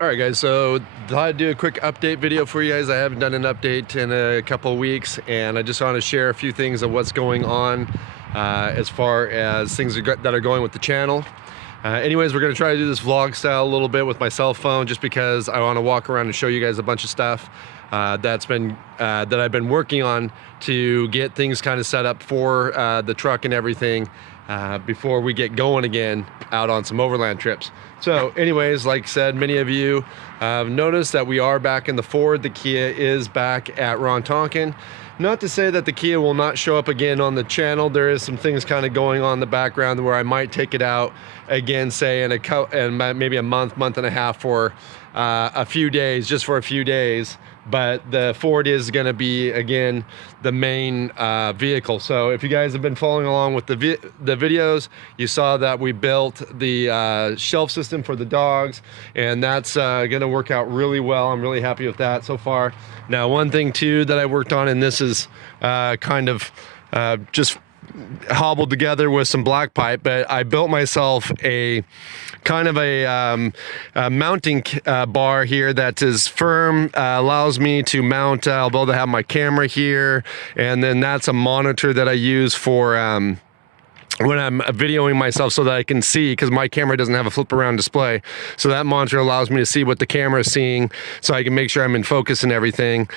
All right, guys, so thought I'd do a quick update video for you guys. I haven't done an update in a couple of weeks, and I just want to share a few things of what's going on as far as things that are going with the channel. Anyways, we're going to try to do this vlog style a little bit with my cell phone, just because I want to walk around and show you guys a bunch of stuff that I've been working on to get things kind of set up for the truck and everything before we get going again out on some overland trips. So anyways, like I said, many of you have noticed that we are back in the Ford. The Kia is back at Ron Tonkin. Not to say that the Kia will not show up again on the channel. There is some things kind of going on in the background where I might take it out again, say in maybe a month and a half for a few days, just for a few days. But the Ford is going to be again the main vehicle. So if you guys have been following along with the videos, you saw that we built the shelf system for the dogs, and that's going to work out really well. I'm really happy with that so far. Now, one thing too that I worked on, and this is kind of just hobbled together with some black pipe, but I built myself a kind of a mounting bar here that is firm, allows me to mount. I'll be able to have my camera here, and then that's a monitor that I use for when I'm videoing myself so that I can see, because my camera doesn't have a flip around display. So that monitor allows me to see what the camera is seeing, so I can make sure I'm in focus and everything.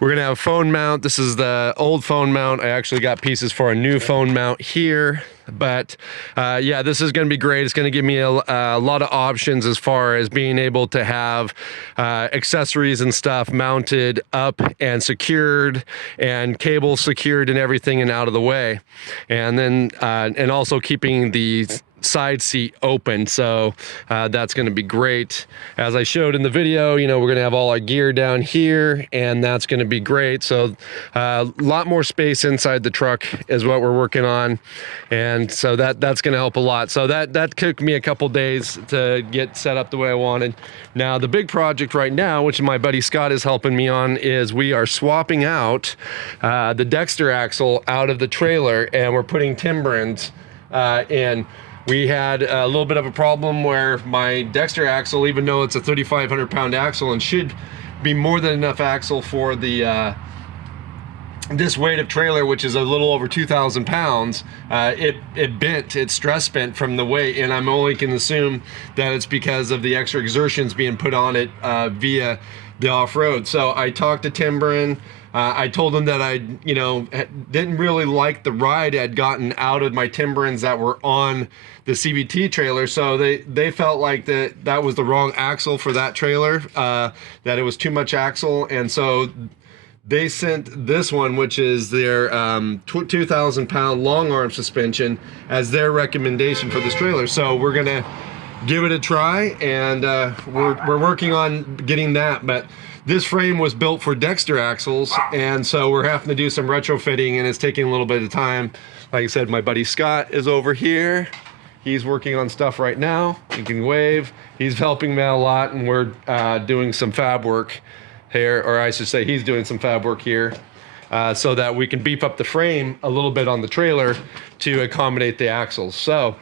We're gonna have a phone mount. This is the old phone mount. I actually got pieces for a new phone mount here, but yeah, this is gonna be great. It's gonna give me a lot of options as far as being able to have accessories and stuff mounted up and secured, and cables secured and everything and out of the way. And then, and also keeping the side seat open, so that's going to be great. As I showed in the video, you know, we're going to have all our gear down here, and that's going to be great. So a lot more space inside the truck is what we're working on, and so that's going to help a lot. So that took me a couple days to get set up the way I wanted. Now the big project right now, which my buddy Scott is helping me on, is we are swapping out the Dexter axle out of the trailer, and we're putting Timberlands in. We had a little bit of a problem where my Dexter axle, even though it's a 3,500 pound axle and should be more than enough axle for the this weight of trailer, which is a little over 2,000 pounds, it bent, it stress bent from the weight, and I'm only can assume that it's because of the extra exertions being put on it via the off-road. So I talked to Timberin. I told them that I, you know, didn't really like the ride I'd gotten out of my Timberlands that were on the CVT trailer, so they felt like that was the wrong axle for that trailer, that it was too much axle, and so they sent this one, which is their 2,000 pound long arm suspension, as their recommendation for this trailer. So we're gonna give it a try, and we're working on getting that. But this frame was built for Dexter axles, and so we're having to do some retrofitting, and it's taking a little bit of time. Like I said, my buddy Scott is over here. He's working on stuff right now. You can wave. He's helping me out a lot, and we're doing some fab work here, or I should say he's doing some fab work here, so that we can beef up the frame a little bit on the trailer to accommodate the axles. So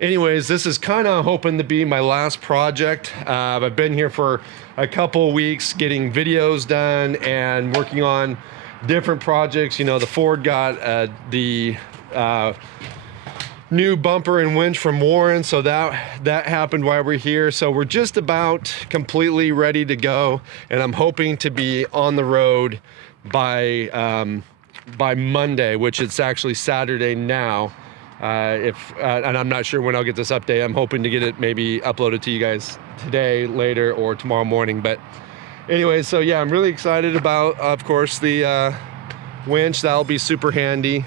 anyways, this is kind of hoping to be my last project. I've been here for a couple weeks getting videos done and working on different projects. You know, the Ford got the new bumper and winch from Warren, so that happened while we're here. So we're just about completely ready to go, and I'm hoping to be on the road by Monday, which it's actually Saturday now. And I'm not sure when I'll get this update. I'm hoping to get it maybe uploaded to you guys today, later, or tomorrow morning. But anyway, so yeah, I'm really excited about, of course, the winch. That'll be super handy.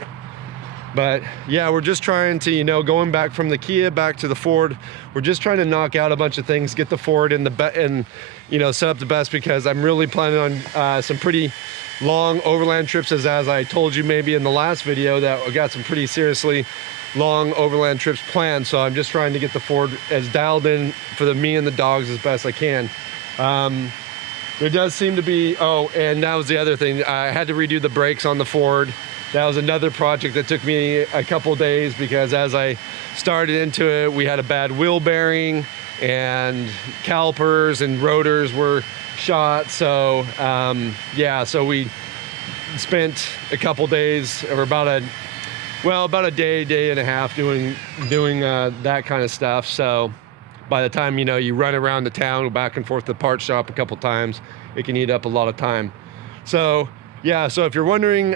But yeah, we're just trying to, you know, going back from the Kia back to the Ford, we're just trying to knock out a bunch of things, get the Ford in and you know, set up the best, because I'm really planning on some pretty long overland trips, as I told you maybe in the last video, that I got some pretty seriously long overland trips planned. So I'm just trying to get the Ford as dialed in for me and the dogs as best I can. There does seem to be, oh, and that was the other thing, I had to redo the brakes on the Ford. That was another project that took me a couple days, because as I started into it, we had a bad wheel bearing, and calipers and rotors were shot. So yeah, so we spent a couple days, or about a day and a half doing that kind of stuff. So by the time, you know, you run around the town, back and forth to the part shop a couple times, it can eat up a lot of time. So yeah, so if you're wondering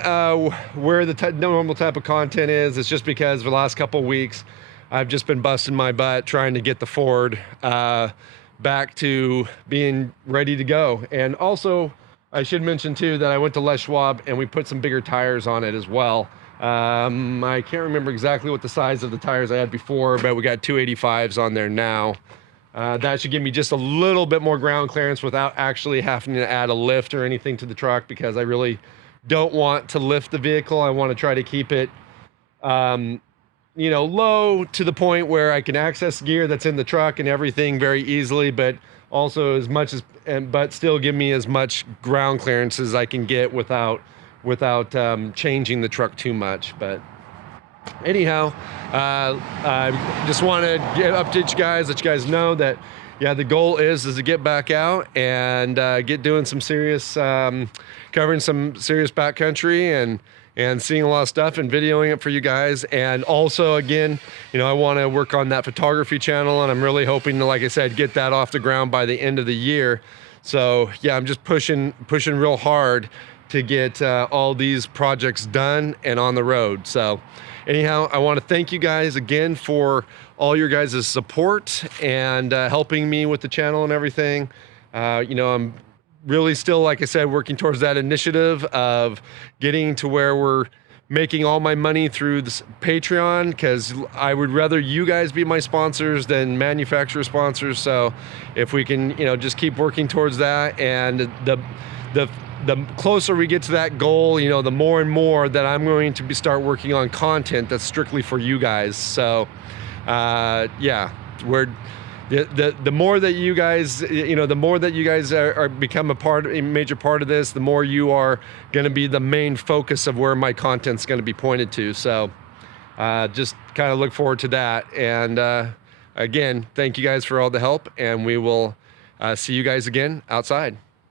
where the normal type of content is, it's just because for the last couple of weeks, I've just been busting my butt trying to get the Ford back to being ready to go. And also, I should mention too that I went to Les Schwab and we put some bigger tires on it as well. I can't remember exactly what the size of the tires I had before, but we got 285s on there now. That should give me just a little bit more ground clearance without actually having to add a lift or anything to the truck, because I really don't want to lift the vehicle. I want to try to keep it, you know, low to the point where I can access gear that's in the truck and everything very easily, but also as much as, but still give me as much ground clearance as I can get without changing the truck too much. But anyhow, I just want to update you guys, let you guys know that, yeah, the goal is to get back out and get doing some serious, covering some serious backcountry and seeing a lot of stuff and videoing it for you guys. And also, again, you know, I want to work on that photography channel, and I'm really hoping to, like I said, get that off the ground by the end of the year. So yeah, I'm just pushing real hard to get all these projects done and on the road. So anyhow, I want to thank you guys again for all your guys' support and helping me with the channel and everything. You know, I'm really still, like I said, working towards that initiative of getting to where we're making all my money through this Patreon, because I would rather you guys be my sponsors than manufacturer sponsors. So if we can, you know, just keep working towards that, and the closer we get to that goal, you know, the more and more that I'm going to start working on content that's strictly for you guys. So yeah, the more that you guys, you know, the more that you guys are become a major part of this, the more you are going to be the main focus of where my content's going to be pointed to. So just kind of look forward to that. And again, thank you guys for all the help, and we will see you guys again outside.